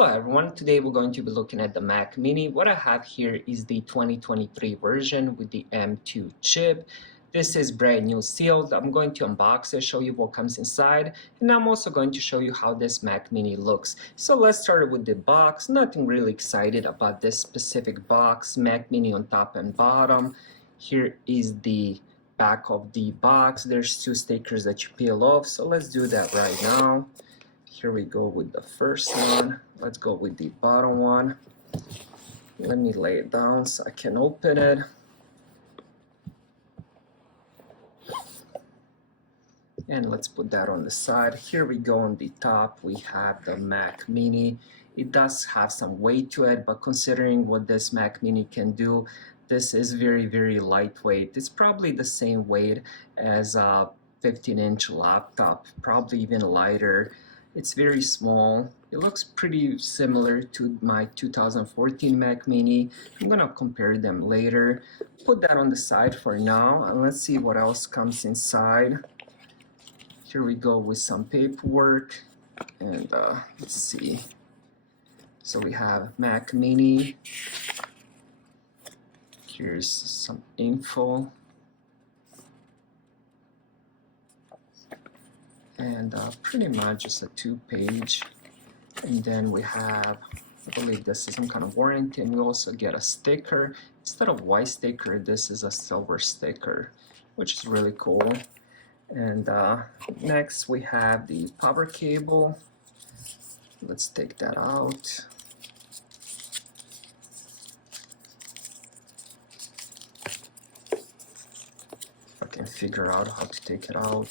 Hello everyone, today we're going to be looking at the Mac Mini. What I have here is the 2023 version with the M2 chip. This is brand new sealed. I'm going to unbox it, show you what comes inside, and I'm also going to show you how this Mac Mini looks. So let's start with the box. Nothing really excited about this specific box. Mac Mini on top and bottom. Here is the back of the box. There's two stickers that you peel off, so let's do that right now. Here we go with the first one. Let's go with the bottom one. Let me lay it down so I can open it. And let's put that on the side. Here we go on the top. We have the Mac Mini. It does have some weight to it, but considering what this Mac Mini can do, this is very, very lightweight. It's probably the same weight as a 15-inch laptop, probably even lighter. It's very small. It looks pretty similar to my 2014 Mac Mini. I'm gonna compare them later. Put that on the side for now, and let's see what else comes inside. Here we go with some paperwork, and let's see. So we have Mac Mini. Here's some info. And pretty much just a 2-page. And then we have, I believe this is some kind of warranty, and we also get a sticker. Instead of white sticker, this is a silver sticker, which is really cool. And next we have the power cable. Let's take that out. I can figure out how to take it out.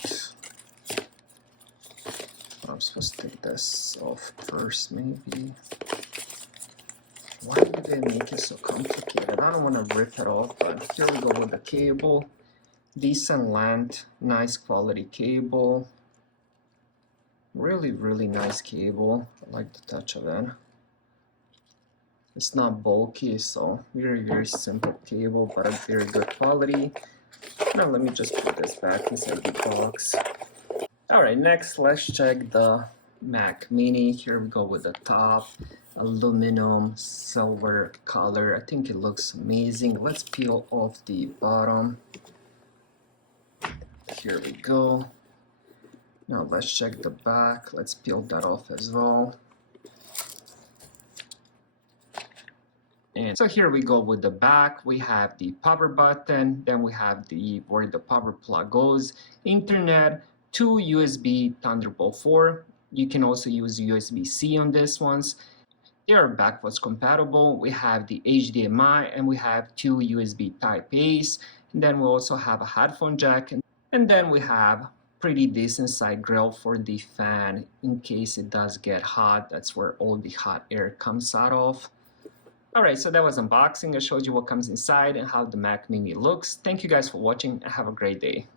I'm supposed to take this off first, maybe. Why do they make it so complicated? I don't want to rip it off, but here we go with the cable. Decent length, nice quality cable. Really, really nice cable. I like the touch of it. It's not bulky, so very, very simple cable, but a very good quality. Now let me just put this back inside the box. Alright, next let's check the Mac Mini. Here we go with the top, aluminum silver color. I think it looks amazing. Let's peel off the bottom. Here we go. Now let's check the back. Let's peel that off as well. And so here we go with the back. We have the power button, then we have where the power plug goes, internet, 2 USB Thunderbolt 4. You can also use USB-C on this ones. They are backwards compatible. We have the HDMI, and we have 2 USB Type-A's. And then we also have a headphone jack. And then we have pretty decent side grill for the fan in case it does get hot. That's where all the hot air comes out of. Alright, so that was unboxing. I showed you what comes inside and how the Mac Mini looks. Thank you guys for watching and have a great day.